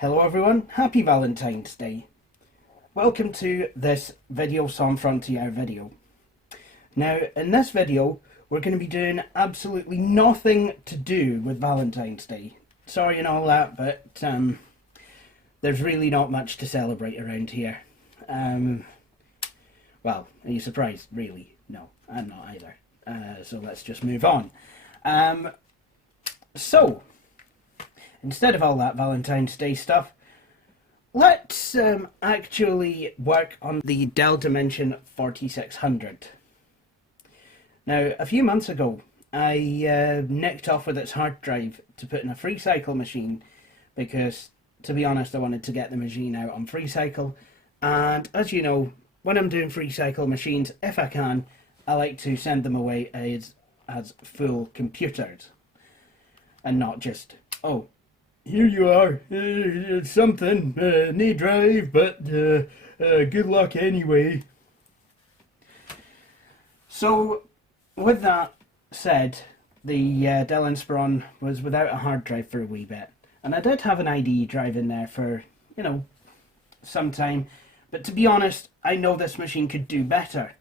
Hello everyone, happy Valentine's Day. Welcome to this Video Sans Frontières video. Now in this video we're going to be doing absolutely nothing to do with Valentine's Day. Sorry and all that, but there's really not much to celebrate around here. Well, are you surprised? Really? No, I'm not either. So let's just move on. So, instead of all that Valentine's Day stuff, let's actually work on the Dell Dimension 4600. Now, a few months ago, I nicked off with its hard drive to put in a FreeCycle machine because, to be honest, I wanted to get the machine out on FreeCycle. And as you know, when I'm doing FreeCycle machines, if I can, I like to send them away as full computers. And not just, oh, here you are, it's something, no drive, but good luck anyway. So, with that said, the Dell Inspiron was without a hard drive for a wee bit. And I did have an IDE drive in there for, you know, some time. But to be honest, I know this machine could do better.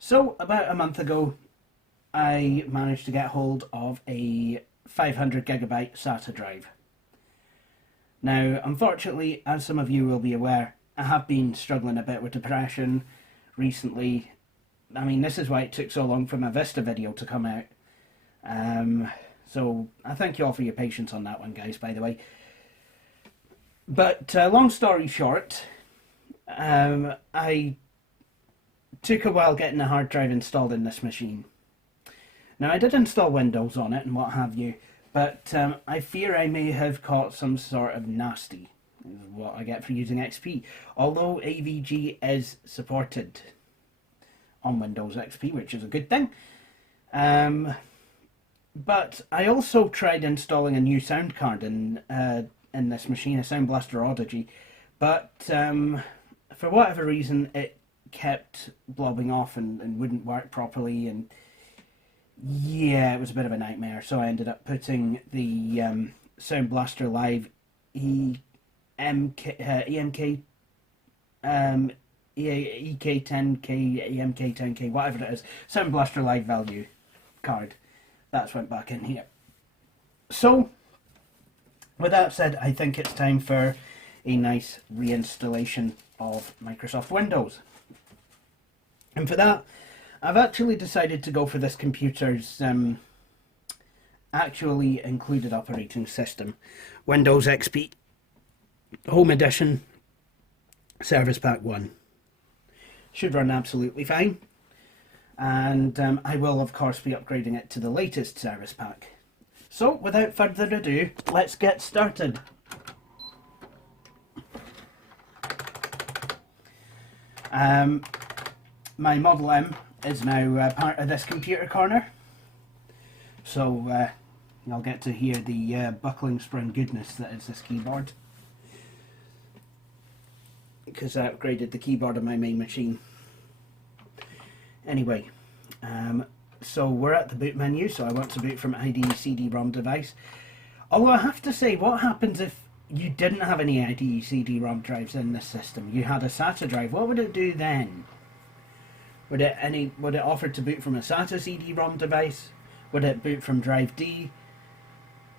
So, about a month ago, I managed to get hold of a 500 gigabyte SATA drive. Now, unfortunately, as some of you will be aware, I have been struggling a bit with depression recently. I mean, this is why it took so long for my Vista video to come out. So, I thank you all for your patience on that one, guys, by the way. But, long story short, I took a while getting a hard drive installed in this machine. Now, I did install Windows on it and what have you, but I fear I may have caught some sort of nasty, is what I get for using XP. Although AVG is supported on Windows XP, which is a good thing. But I also tried installing a new sound card in this machine, a Sound Blaster Audigy, but for whatever reason it kept blobbing off and wouldn't work properly, and yeah, it was a bit of a nightmare. So I ended up putting the Sound Blaster Live EK10K, EMK10K, whatever it is, Sound Blaster Live value card. That's went back in here. So, with that said, I think it's time for a nice reinstallation of Microsoft Windows. And for that, I've actually decided to go for this computer's actually included operating system, Windows XP Home Edition Service Pack 1. Should run absolutely fine. And I will, of course, be upgrading it to the latest Service Pack. So, without further ado, let's get started. My Model M is now part of this computer corner, so you'll get to hear the buckling spring goodness that is this keyboard, because I upgraded the keyboard on my main machine. Anyway, so we're at the boot menu, so I want to boot from IDE CD-ROM device. Although I have to say, what happens if you didn't have any IDE CD-ROM drives in this system? You had a SATA drive. What would it do then? Would it offer to boot from a SATA CD-ROM device? Would it boot from drive D?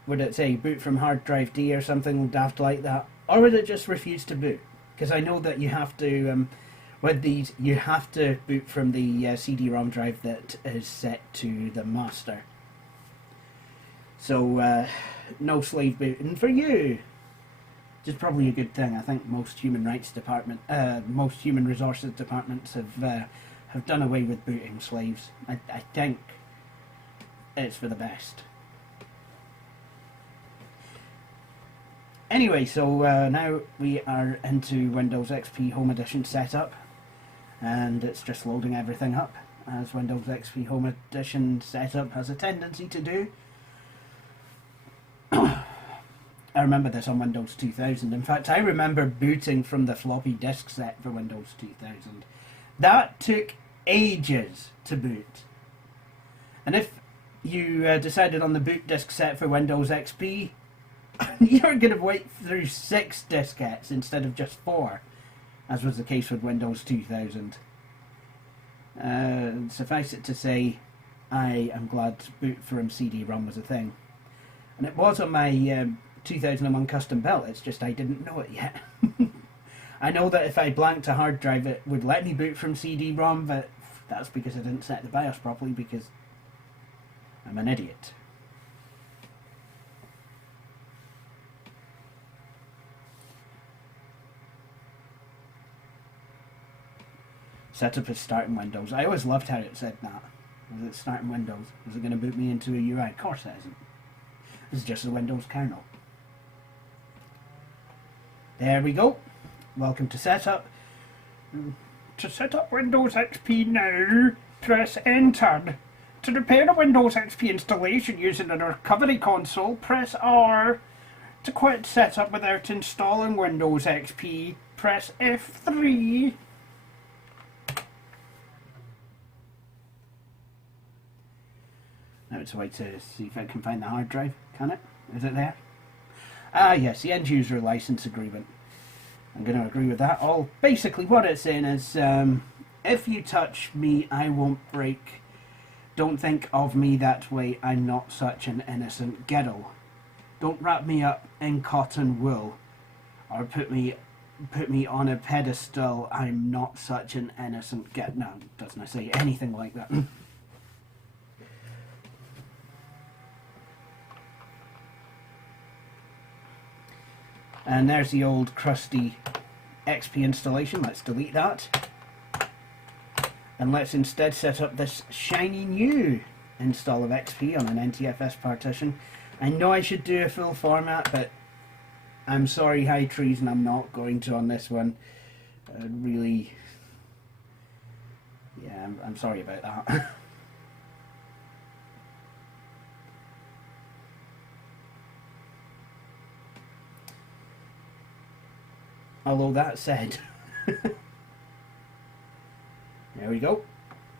Would it say boot from hard drive D or something daft like that? Or would it just refuse to boot? Because I know that you have to, with these, you have to boot from the CD-ROM drive that is set to the master. So, no slave booting for you. Which is probably a good thing. I think most human resources departments have done away with booting slaves. I think it's for the best. Anyway, so now we are into Windows XP Home Edition setup, and it's just loading everything up, as Windows XP Home Edition setup has a tendency to do. I remember this on Windows 2000. In fact, I remember booting from the floppy disk set for Windows 2000. That took ages to boot. And if you decided on the boot disk set for Windows XP, you're going to wait through 6 diskettes instead of just 4, as was the case with Windows 2000. Suffice it to say, I am glad boot from CD-ROM was a thing. And it was on my 2001 custom belt, it's just I didn't know it yet. I know that if I blanked a hard drive it would let me boot from CD-ROM, but that's because I didn't set the BIOS properly, because I'm an idiot. Setup is starting Windows. I always loved how it said that. Was it starting Windows? Is it going to boot me into a UI? Of course it isn't. This is just a Windows kernel. There we go. Welcome to setup. To set up Windows XP now, press Enter. To repair a Windows XP installation using a recovery console, press R. To quit setup without installing Windows XP, press F3. Now it's a way to see if I can find the hard drive. Can it? Is it there? Ah yes, the end user license agreement. I'm going to agree with that. Basically what it's saying is, if you touch me, I won't break. Don't think of me that way, I'm not such an innocent ghetto. Don't wrap me up in cotton wool, or put me on a pedestal, I'm not such an innocent ghetto. No, doesn't say anything like that. And there's the old crusty XP installation. Let's delete that. And let's instead set up this shiny new install of XP on an NTFS partition. I know I should do a full format, but I'm sorry, High Treason, I'm not going to on this one. Really, yeah, I'm sorry about that. Although that said, there we go,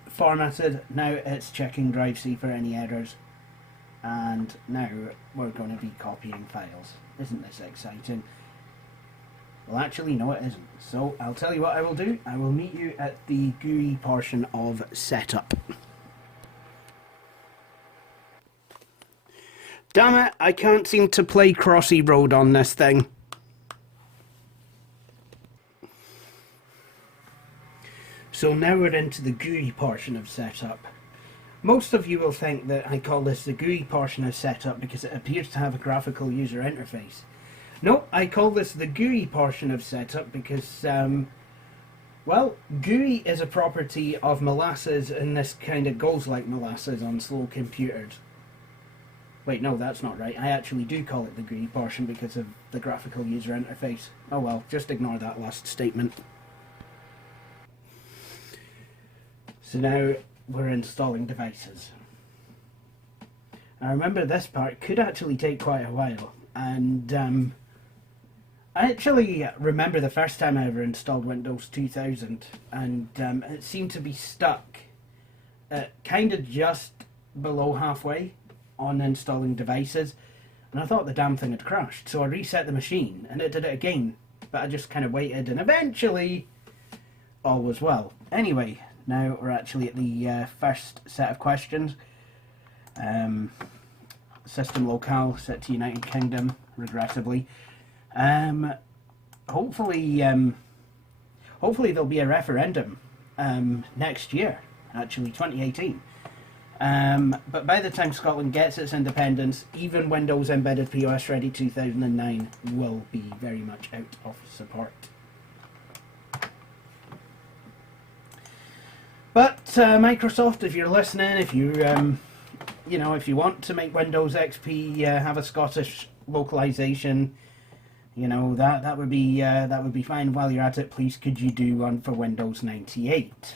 formatted. Now it's checking drive C for any errors, and now we're going to be copying files. Isn't this exciting? Well, actually no it isn't, so I'll tell you what I will do. I will meet you at the GUI portion of setup. Damn it, I can't seem to play Crossy Road on this thing. So now we're into the GUI portion of setup. Most of you will think that I call this the GUI portion of setup because it appears to have a graphical user interface. No, I call this the GUI portion of setup because, well, GUI is a property of molasses, and this kind of goes like molasses on slow computers. Wait, no, that's not right. I actually do call it the GUI portion because of the graphical user interface. Oh well, just ignore that last statement. So now we're installing devices. I remember this part could actually take quite a while, and I actually remember the first time I ever installed Windows 2000, and it seemed to be stuck at kind of just below halfway on installing devices, and I thought the damn thing had crashed, so I reset the machine and it did it again, but I just kind of waited, and eventually all was well. Anyway, now we're actually at the first set of questions. System locale set to United Kingdom, regrettably. Hopefully there'll be a referendum next year, actually 2018. But by the time Scotland gets its independence, even Windows Embedded POS Ready 2009 will be very much out of support. But Microsoft, if you're listening, if you you know, if you want to make Windows XP have a Scottish localization, you know, that would be fine. While you're at it, please could you do one for Windows 98?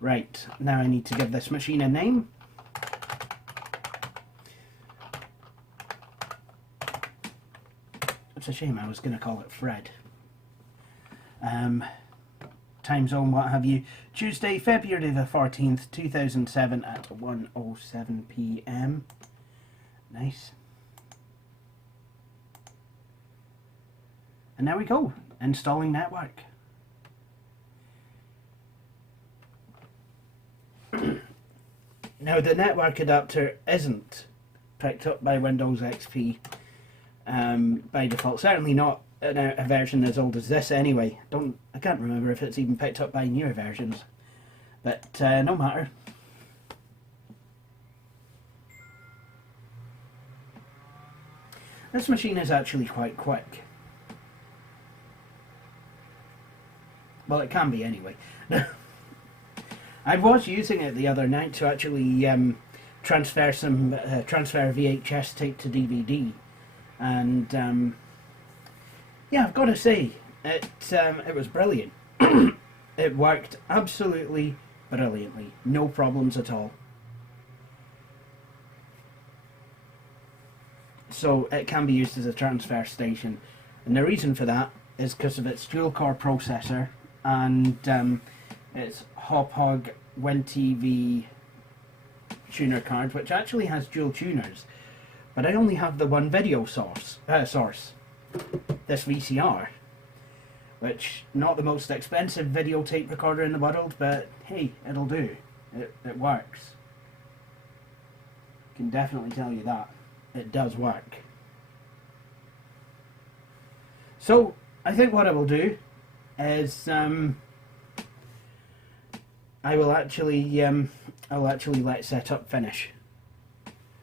Right, now I need to give this machine a name. It's a shame, I was going to call it Fred. time zone, what have you. Tuesday, February the 14th, 2007 at 1:07 p.m. Nice. And there we go, installing network. Now the network adapter isn't picked up by Windows XP by default. Certainly not in a version as old as this anyway. I can't remember if it's even picked up by newer versions. But no matter. This machine is actually quite quick. Well, it can be anyway. I was using it the other night to actually transfer VHS tape to DVD, and yeah, I've got to say it was brilliant. It worked absolutely brilliantly, no problems at all. So it can be used as a transfer station, and the reason for that is because of its dual core processor and its Hop-Hog WinTV tuner card, which actually has dual tuners, but I only have the one video source, this VCR, which not the most expensive videotape recorder in the world, but hey, it'll do. It works. I can definitely tell you that. It does work. So I think what I will do is I will actually let setup finish.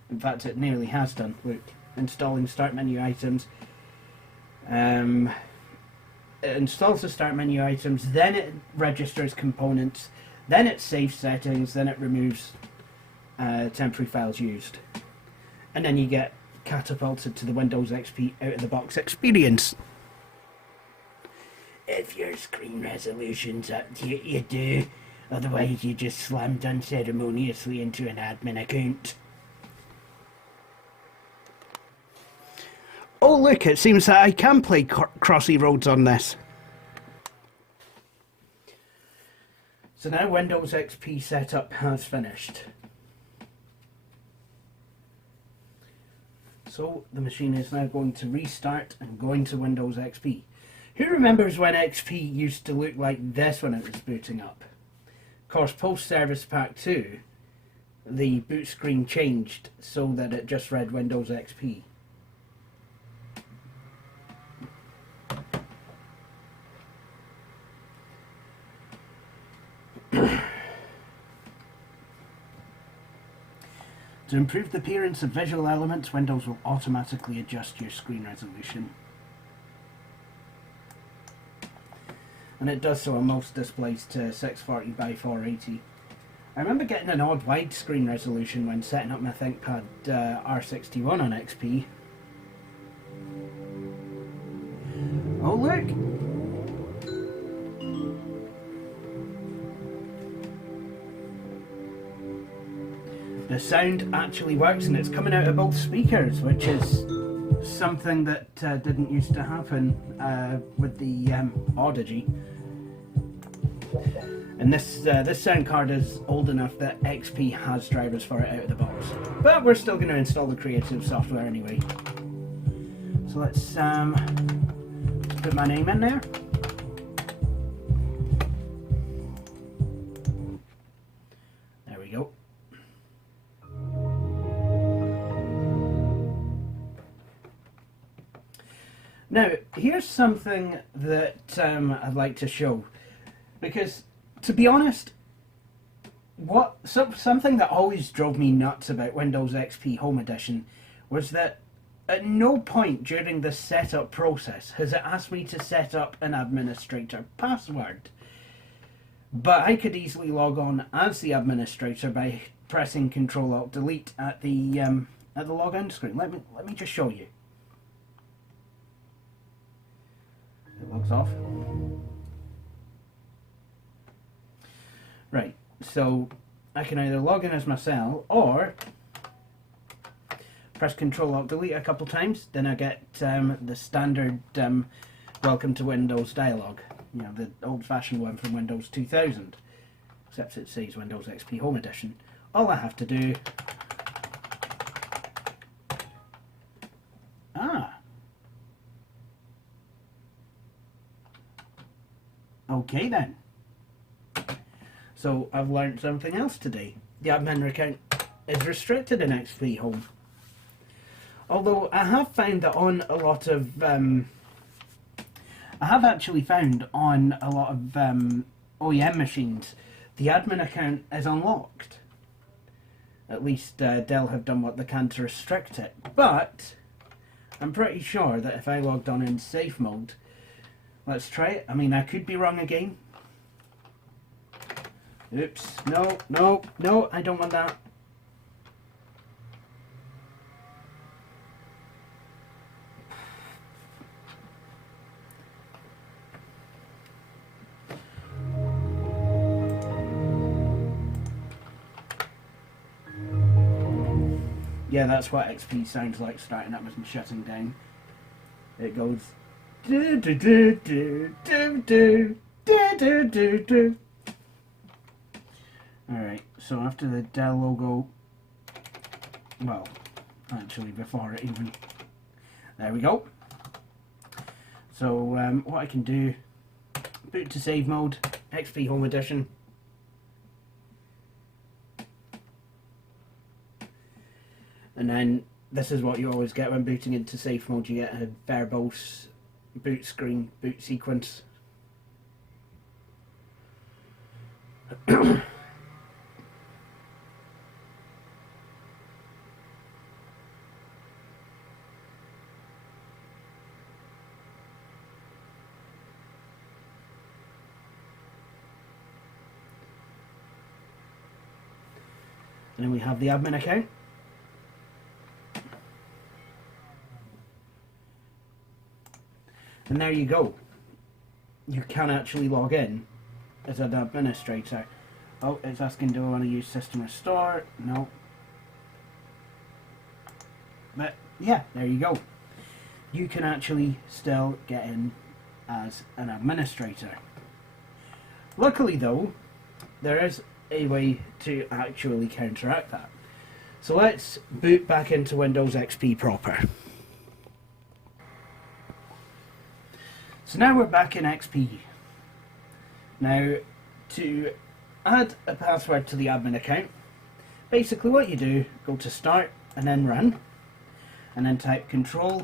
In fact, it nearly has done. Look, installing start menu items. It installs the start menu items, then it registers components, then it saves settings, then it removes temporary files used. And then you get catapulted to the Windows XP out-of-the-box experience. If your screen resolution's up to it, you do. Otherwise, you just slammed unceremoniously into an admin account. Oh look, it seems that I can play Crossy Roads on this. So now Windows XP setup has finished. So the machine is now going to restart and go into Windows XP. Who remembers when XP used to look like this when it was booting up? Of course, post Service Pack 2, the boot screen changed so that it just read Windows XP. To improve the appearance of visual elements, Windows will automatically adjust your screen resolution. And it does so on most displays to 640 by 480. I remember getting an odd widescreen resolution when setting up my ThinkPad R61 on XP. Oh look! The sound actually works and it's coming out of both speakers, which is something that didn't used to happen with the Audigy. And this sound card is old enough that XP has drivers for it out of the box. But we're still going to install the creative software anyway. So let's put my name in there. There we go. Now, here's something that I'd like to show, because, to be honest, something that always drove me nuts about Windows XP Home Edition was that at no point during the setup process has it asked me to set up an administrator password. But I could easily log on as the administrator by pressing Ctrl-Alt-Delete at the login screen. Let me just show you. It logs off. Right, so I can either log in as myself or press Ctrl-Alt-Delete a couple times, then I get the standard Welcome to Windows dialog. you know, the old-fashioned one from Windows 2000, except it says Windows XP Home Edition. All I have to do... Okay then. So I've learned something else today. The admin account is restricted in XP Home. Although I have found that on a lot of... I have actually found on a lot of OEM machines, the admin account is unlocked. At least Dell have done what they can to restrict it. But I'm pretty sure that if I logged on in safe mode, let's try it. I mean, I could be wrong again. Oops. No, no, no, I don't want that. Yeah, that's what XP sounds like starting up and shutting down. It goes do do do do do do do do do do. Alright, so after the Dell logo, well, actually before it even, there we go. So what I can do, boot to save mode, XP Home Edition. And then this is what you always get when booting into safe mode. You get a verbose boot screen, boot sequence. And then we have the admin account. And there you go. You can actually log in as an administrator. Oh, it's asking, do I want to use System Restore? No. But yeah, there you go. You can actually still get in as an administrator. Luckily though, there is a way to actually counteract that. So let's boot back into Windows XP proper. So now we're back in XP. Now, to add a password to the admin account, basically what you do, go to Start and then Run, and then type Control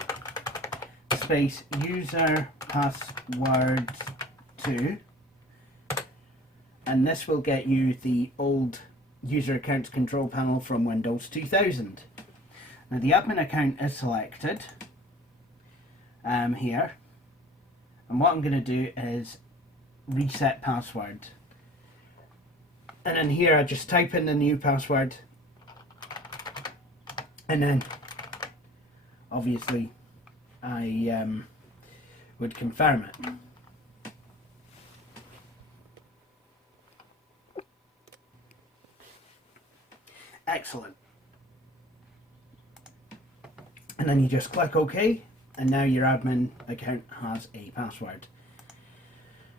space user password 2, and this will get you the old user accounts control panel from Windows 2000. Now the admin account is selected here. And what I'm going to do is reset password. And then here I just type in the new password. And then obviously I would confirm it. Excellent. And then you just click OK. And now your admin account has a password.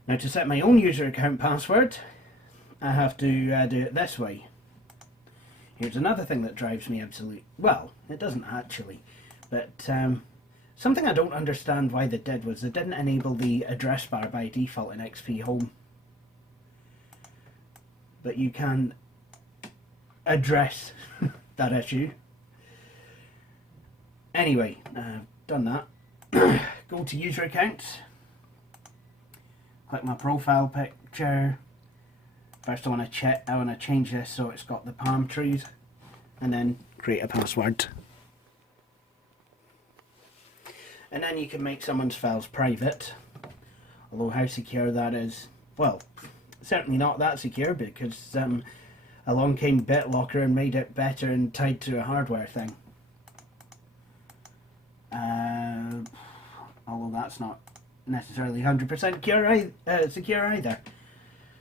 Now to set my own user account password, I have to do it this way. Here's another thing that drives me absolutely... Well, it doesn't actually. But something I don't understand why they did was they didn't enable the address bar by default in XP Home. But you can address that issue. Anyway, done that. Go to user accounts, click my profile picture. First I want to change this so it's got the palm trees, and then create a password. And then you can make someone's files private, although how secure that is, well, certainly not that secure, because along came BitLocker and made it better and tied to a hardware thing. Although that's not necessarily 100% secure either.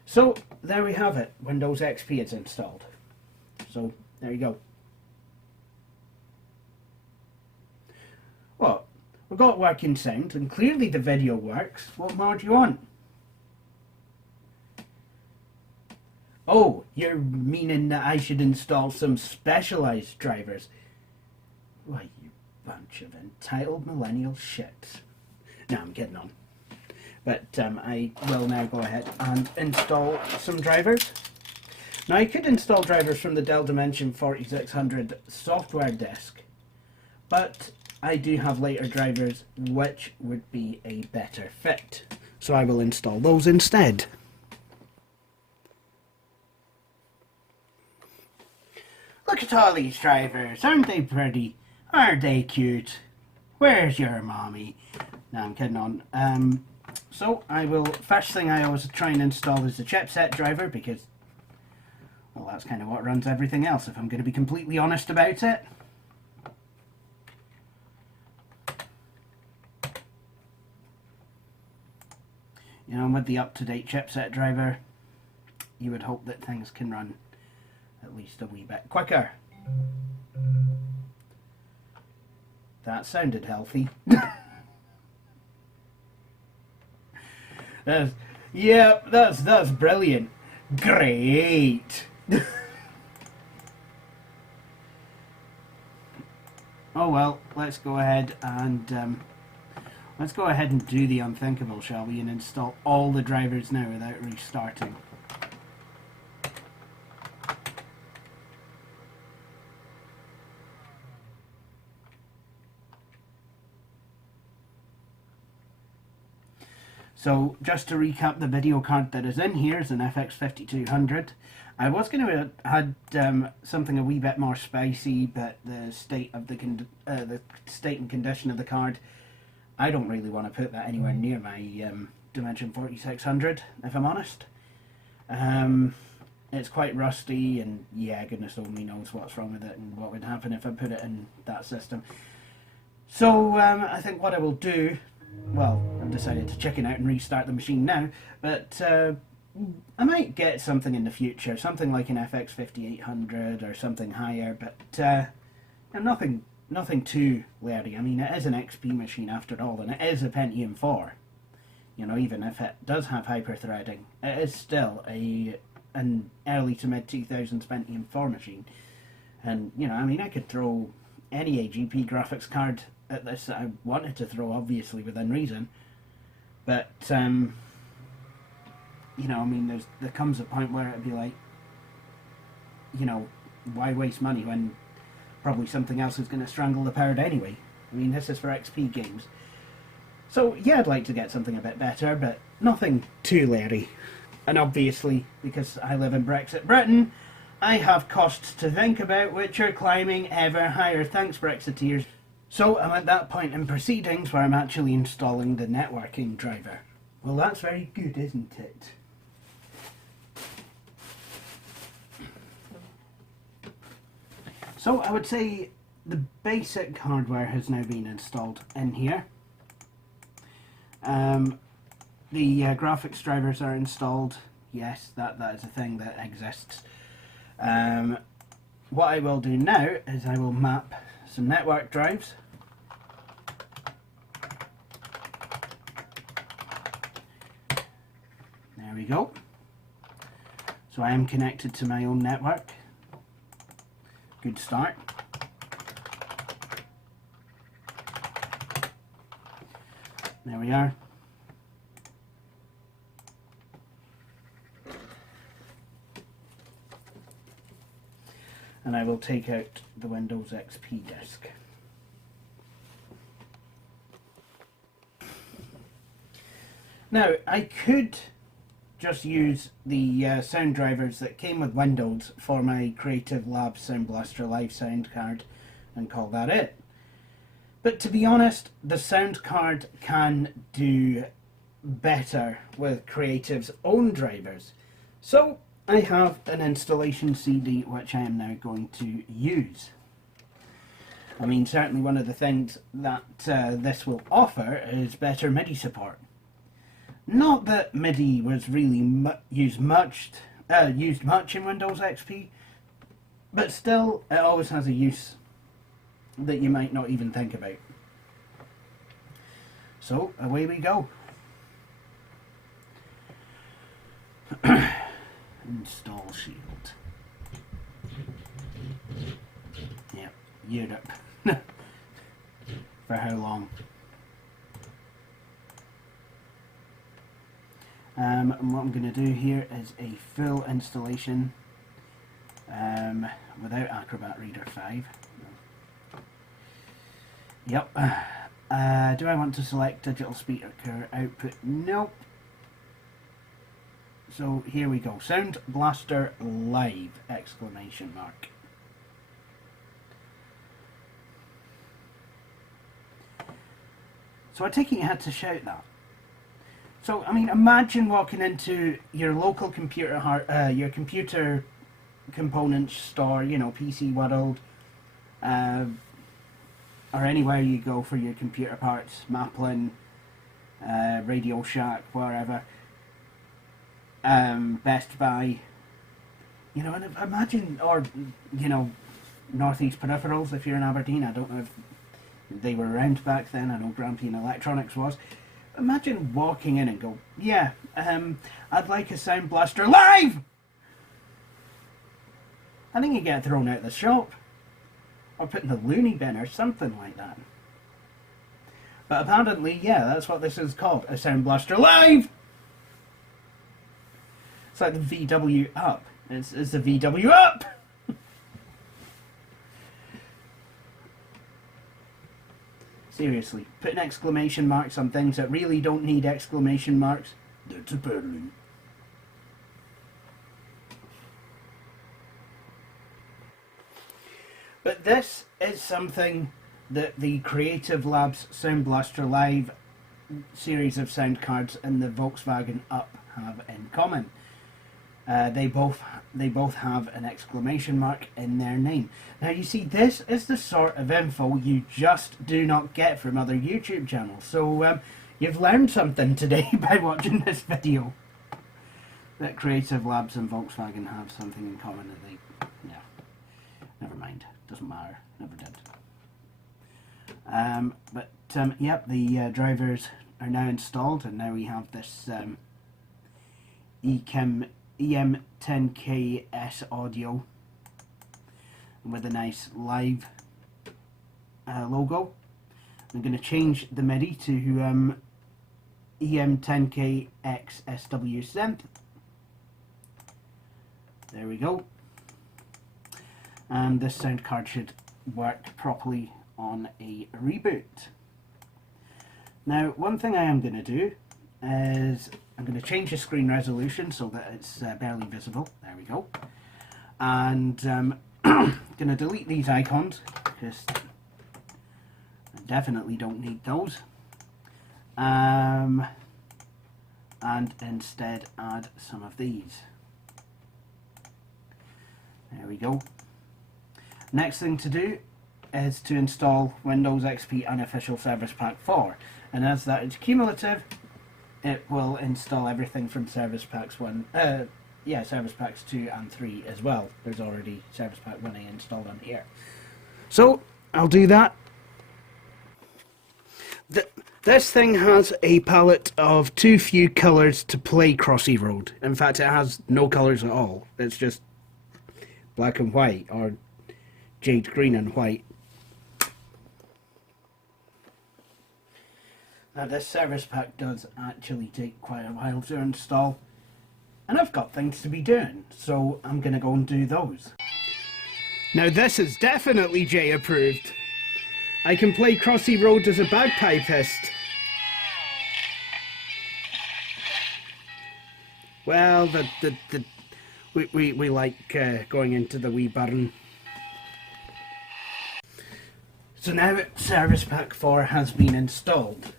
So there we have it. Windows XP is installed. So there you go. Well, we've got working sound and clearly the video works. What more do you want? Oh, you're meaning that I should install some specialized drivers? Why, you bunch of entitled millennial shit. No, I'm getting on. But I will now go ahead and install some drivers. Now, I could install drivers from the Dell Dimension 4600 software disk, but I do have later drivers which would be a better fit. So I will install those instead. Look at all these drivers, aren't they pretty? Aren't they cute? Where's your mommy? No, I'm kidding on. So I will, first thing I always try and install is the chipset driver because, well, that's kind of what runs everything else if I'm going to be completely honest about it. You know, with the up-to-date chipset driver, you would hope that things can run at least a wee bit quicker. That sounded healthy. That's brilliant. Great. Oh well, let's go ahead and do the unthinkable, shall we, and install all the drivers now without restarting. So, just to recap, the video card that is in here is an FX 5200. I was going to have had something a wee bit more spicy, but the state of the state and condition of the card, I don't really want to put that anywhere near my Dimension 4600, if I'm honest. It's quite rusty, and yeah, goodness only knows what's wrong with it and what would happen if I put it in that system. So I think what I will do, well, I've decided to chicken out and restart the machine now, but I might get something in the future, something like an FX 5800 or something higher, but nothing too leery. I mean, it is an XP machine after all, and it is a Pentium 4. You know, even if it does have hyper-threading, it is still an early to mid-2000s Pentium 4 machine. And, you know, I mean, I could throw any AGP graphics card at this that I wanted to throw, obviously within reason, but you know, I mean, there comes a point where it'd be like, you know, why waste money when probably something else is going to strangle the powered anyway? I mean, this is for XP games. So yeah, I'd like to get something a bit better, but nothing too leery. And obviously, because I live in Brexit Britain, I have costs to think about which are climbing ever higher. Thanks, Brexiteers. So I'm at that point in proceedings where I'm actually installing the networking driver. Well, that's very good, isn't it? So I would say the basic hardware has now been installed in here. The graphics drivers are installed. Yes, that is a thing that exists. What I will do now is I will map some network drives. There we go. So I am connected to my own network. Good start. There we are. And I will take out the Windows XP disk. Now, I could just use the sound drivers that came with Windows for my Creative Labs Sound Blaster Live sound card and call that it. But to be honest, the sound card can do better with Creative's own drivers. So I have an installation CD which I am now going to use. I mean, certainly one of the things that this will offer is better MIDI support. Not that MIDI was really used much in Windows XP, but still it always has a use that you might not even think about. So away we go. Install shield. Yep, Europe. For how long? And what I'm going to do here is a full installation without Acrobat Reader 5. Yep. Do I want to select digital speaker output? Nope. So here we go. Sound Blaster Live! Exclamation mark. So I take it you had to shout that. So I mean, imagine walking into your local computer your computer components store, you know, PC World, or anywhere you go for your computer parts, Maplin, Radio Shack, wherever, Best Buy, you know, and imagine, or, you know, Northeast Peripherals if you're in Aberdeen. I don't know if they were around back then. I know Grampian Electronics was. Imagine walking in and go, yeah, I'd like a Sound Blaster Live! I think you get thrown out of the shop. Or put in the loony bin or something like that. But apparently, yeah, that's what this is called. A Sound Blaster Live! It's like the VW Up. It's the VW Up! Seriously, putting exclamation marks on things that really don't need exclamation marks, that's a peddling. But this is something that the Creative Labs Sound Blaster Live series of sound cards and the Volkswagen Up have in common. They both have an exclamation mark in their name. Now you see, this is the sort of info you just do not get from other YouTube channels. So you've learned something today by watching this video. That Creative Labs and Volkswagen have something in common that they... yeah, never mind. Doesn't matter. Never did. Yep, the drivers are now installed, and now we have this EM10KS audio with a nice live logo. I'm going to change the MIDI to EM10KX SW synth. There we go. And this sound card should work properly on a reboot. Now, one thing I am going to do is I'm going to change the screen resolution so that it's barely visible. There we go. And going to delete these icons because I definitely don't need those. And instead add some of these. There we go. Next thing to do is to install Windows XP Unofficial Service Pack 4, and as that is cumulative, it will install everything from Service Packs Service Packs 2 and 3 as well. There's already Service Pack 1A installed on here. So I'll do that. This thing has a palette of too few colours to play Crossy Road. In fact, it has no colours at all. It's just black and white, or jade green and white. Now this service pack does actually take quite a while to install, and I've got things to be doing, so I'm going to go and do those. Now this is definitely J approved. I can play Crossy Road as a bagpipist. Well, we like going into the wee burn. So now Service Pack 4 has been installed,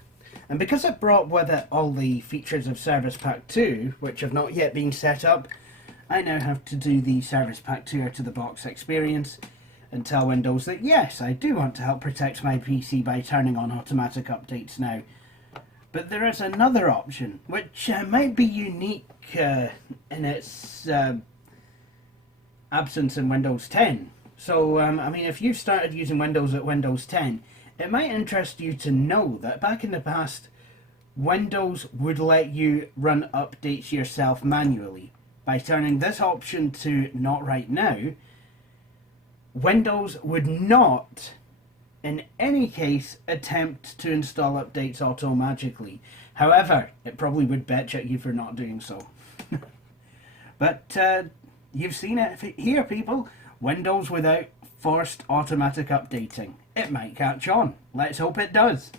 and because it brought with it all the features of Service Pack 2, which have not yet been set up, I now have to do the Service Pack 2 out of the box experience and tell Windows that yes, I do want to help protect my PC by turning on automatic updates now. But there is another option, which might be unique in its absence in Windows 10. So, I mean, if you've started using Windows at Windows 10, it might interest you to know that back in the past, Windows would let you run updates yourself manually by turning this option to not right now, Windows would not in any case attempt to install updates automatically. However, it probably would bitch at you for not doing so. But you've seen it here, people. Windows without forced automatic updating. It might catch on. Let's hope it does.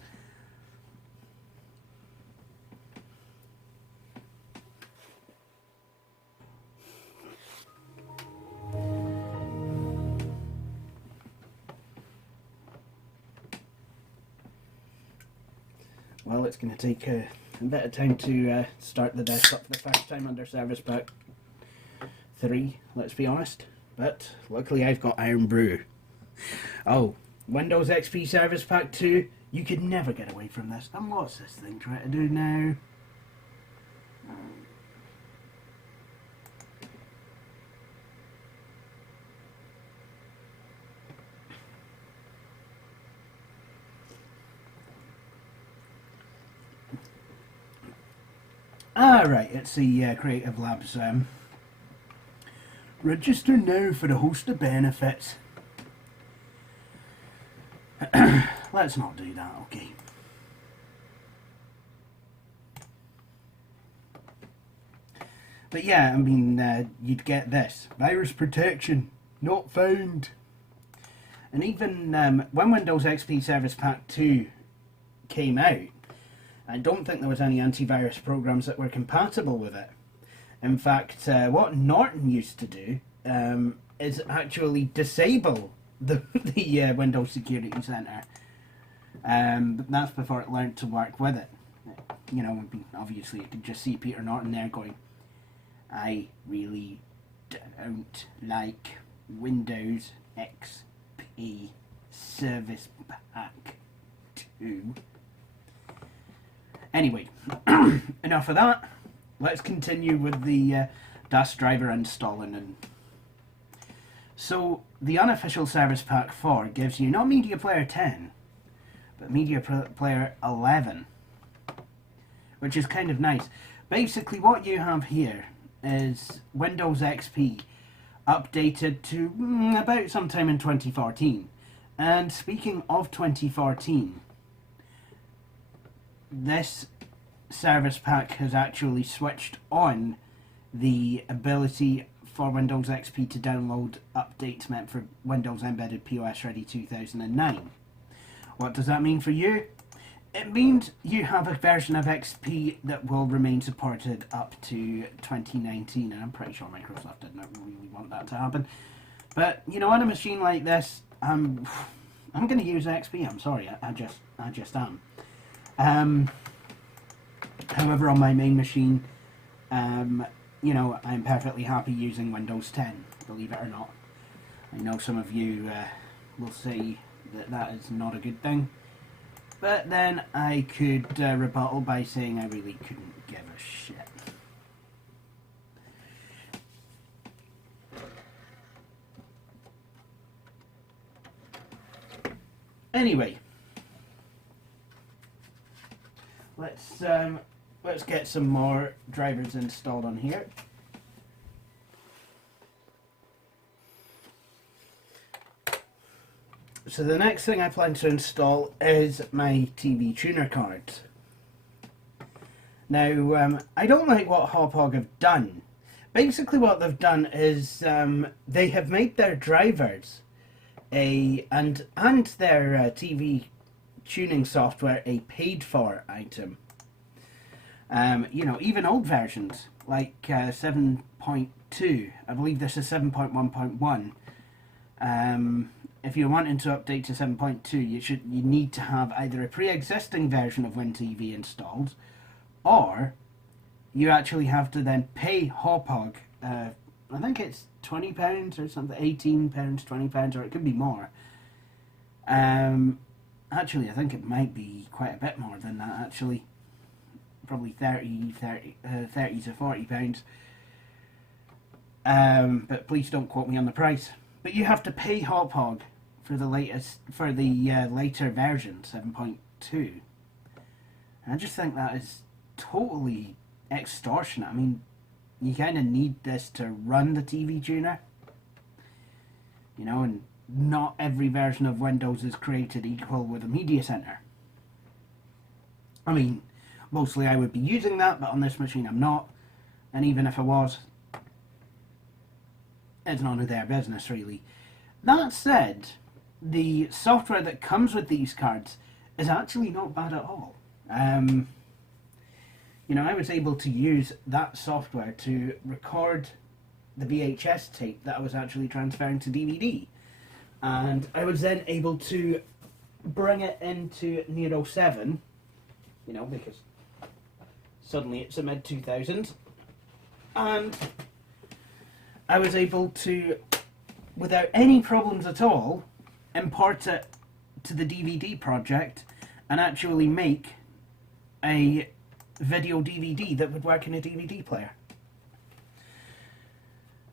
Well, it's going to take a bit of time to start the desktop for the first time under Service Pack 3, let's be honest. But luckily I've got Iron Brew. Oh, Windows XP Service Pack 2, you could never get away from this. And what's this thing trying to do now? Right, it's the Creative Labs. Register now for a host of benefits. Let's not do that, okay. But yeah, I mean, you'd get this. Virus protection, not found. And even when Windows XP Service Pack 2 came out, I don't think there was any antivirus programs that were compatible with it. In fact, what Norton used to do is actually disable the Windows Security Center. But that's before it learned to work with it. You know, obviously you could just see Peter Norton there going, I really don't like Windows XP Service Pack 2. Anyway, enough of that. Let's continue with the DAS driver installing. So, the unofficial Service Pack 4 gives you not Media Player 10, but Media Player 11, which is kind of nice. Basically, what you have here is Windows XP updated to about sometime in 2014. And speaking of 2014, this Service Pack has actually switched on the ability for Windows XP to download updates meant for Windows Embedded POS Ready 2009. What does that mean for you? It means you have a version of XP that will remain supported up to 2019, and I'm pretty sure Microsoft didn't really want that to happen. But you know, on a machine like this, I'm going to use XP. I'm sorry, I just am. However, on my main machine, you know, I'm perfectly happy using Windows 10, believe it or not. I know some of you will say that that is not a good thing, but then I could rebuttal by saying I really couldn't give a shit. Anyway, let's get some more drivers installed on here. So the next thing I plan to install is my TV tuner card. Now, I don't like what Hauppauge have done. Basically what they've done is they have made their drivers and their TV tuning software a paid-for item. You know, even old versions like 7.2, I believe this is 7.1.1. If you're wanting to update to 7.2, you need to have either a pre-existing version of WinTV installed, or you actually have to then pay Hauppauge. I think it's £20 or something, £18, £20, or it could be more. Actually, I think it might be quite a bit more than that, actually. Probably 30 to £40. But please don't quote me on the price. But you have to pay Hauppauge for the later version, 7.2. I just think that is totally extortionate. I mean, you kind of need this to run the TV tuner. You know, and not every version of Windows is created equal with a media center. I mean, mostly I would be using that, but on this machine I'm not. And even if I was, it's none of their business really. That said, the software that comes with these cards is actually not bad at all. You know, I was able to use that software to record the VHS tape that I was actually transferring to DVD. And I was then able to bring it into Nero 7, you know, because suddenly it's a mid-2000s. And I was able to, without any problems at all, import it to the DVD project and actually make a video DVD that would work in a DVD player.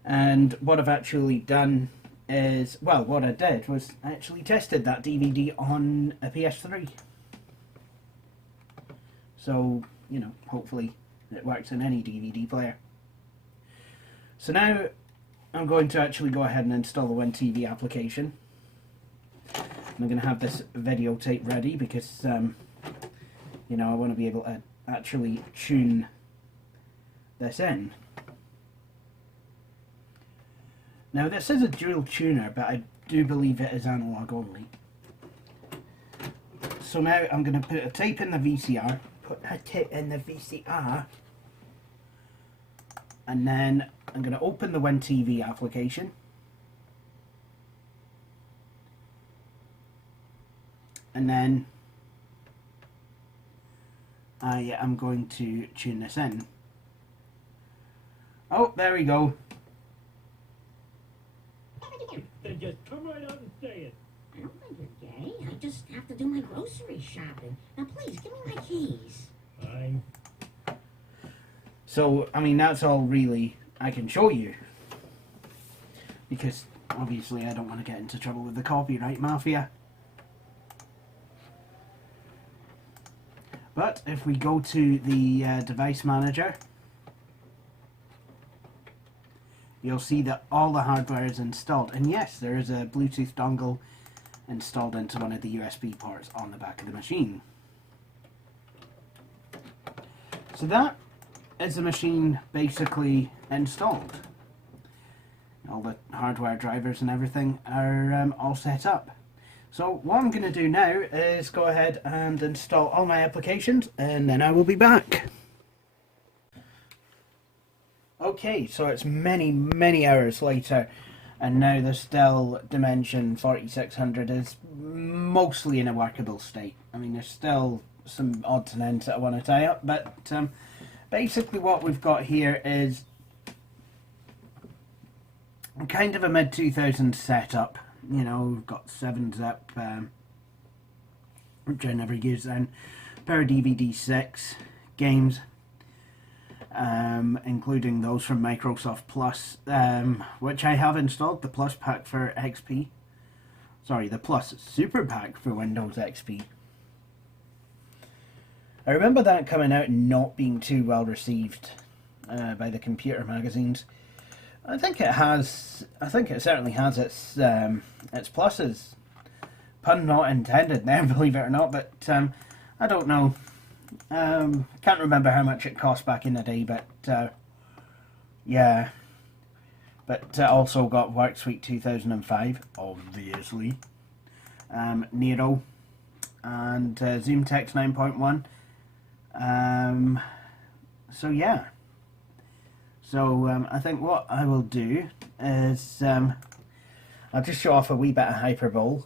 And what I've actually done is, well, what I did was I actually tested that DVD on a PS3. So, you know, hopefully it works in any DVD player. So now I'm going to actually go ahead and install the WinTV application. I'm going to have this videotape ready because, you know, I want to be able to actually tune this in. Now this is a dual tuner, but I do believe it is analog only. So now I'm going to put a tape in the VCR, and then I'm going to open the WinTV application. And then I am going to tune this in. Oh, there we go. Then just come right out and say it. I don't think you're gay. I just have to do my grocery shopping. Now please, give me my keys. Fine. So, I mean, that's all really I can show you. Because, obviously, I don't want to get into trouble with the copyright mafia. But, if we go to the device manager, you'll see that all the hardware is installed. And yes, there is a Bluetooth dongle installed into one of the USB ports on the back of the machine. So that is the machine basically installed. All the hardware drivers and everything are all set up. So what I'm going to do now is go ahead and install all my applications, and then I will be back. Okay, so it's many hours later, and now this Dell Dimension 4600 is mostly in a workable state. I mean, there's still some odds and ends that I want to tie up, but basically what we've got here is kind of a mid-2000s setup. You know, we've got 7-zip, which I never use then, pair of DVD6 games, including those from Microsoft Plus, which I have installed, the Plus pack for XP. Sorry, the Plus Super Pack for Windows XP. I remember that coming out and not being too well received by the computer magazines. I think it certainly has its pluses. Pun not intended there, believe it or not, but I don't know. Can't remember how much it cost back in the day, but yeah. But also got WorkSuite 2005, obviously. Nero, and ZoomText 9.1. So yeah. So I think what I will do is I'll just show off a wee bit of hyperbole.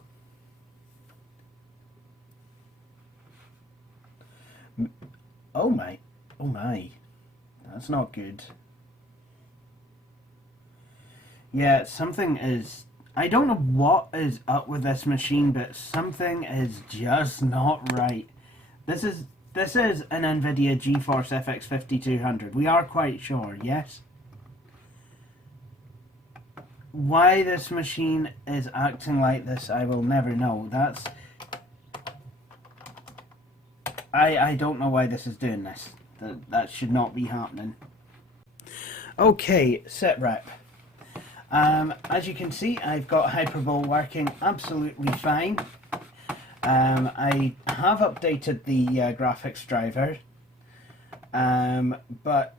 Oh my, that's not good. Yeah, something is, I don't know what is up with this machine, but something is just not right. This is an NVIDIA GeForce FX 5200. We are quite sure, yes? Why this machine is acting like this, I will never know. I don't know why this is doing this. That should not be happening. Okay, sit rep. As you can see, I've got Hyperbole working absolutely fine. I have updated the graphics driver, but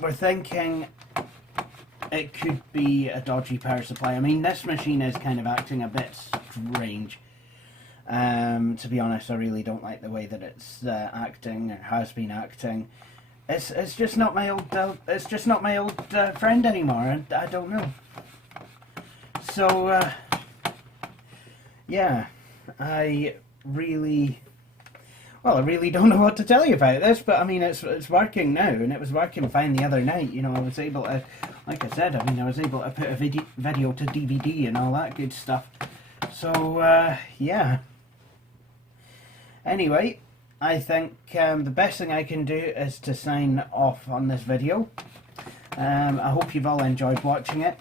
we're thinking it could be a dodgy power supply. I mean, this machine is kind of acting a bit strange. To be honest, I really don't like the way that it's acting, or has been acting. It's just not my old friend anymore. I don't know. So yeah, I really don't know what to tell you about this, but I mean, it's working now, and it was working fine the other night. You know, I was able to, like I said, I was able to put a video to DVD and all that good stuff. So yeah. Anyway, I think the best thing I can do is to sign off on this video. I hope you've all enjoyed watching it,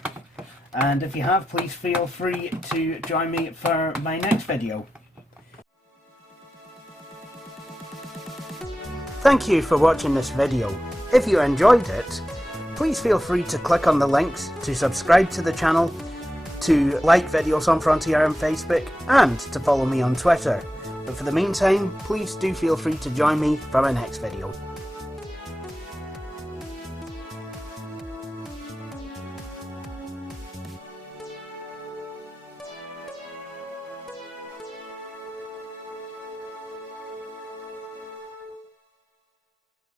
and if you have, please feel free to join me for my next video. Thank you for watching this video. If you enjoyed it, please feel free to click on the links to subscribe to the channel, to like videos on Frontier and Facebook, and to follow me on Twitter. But for the meantime, please do feel free to join me for my next video.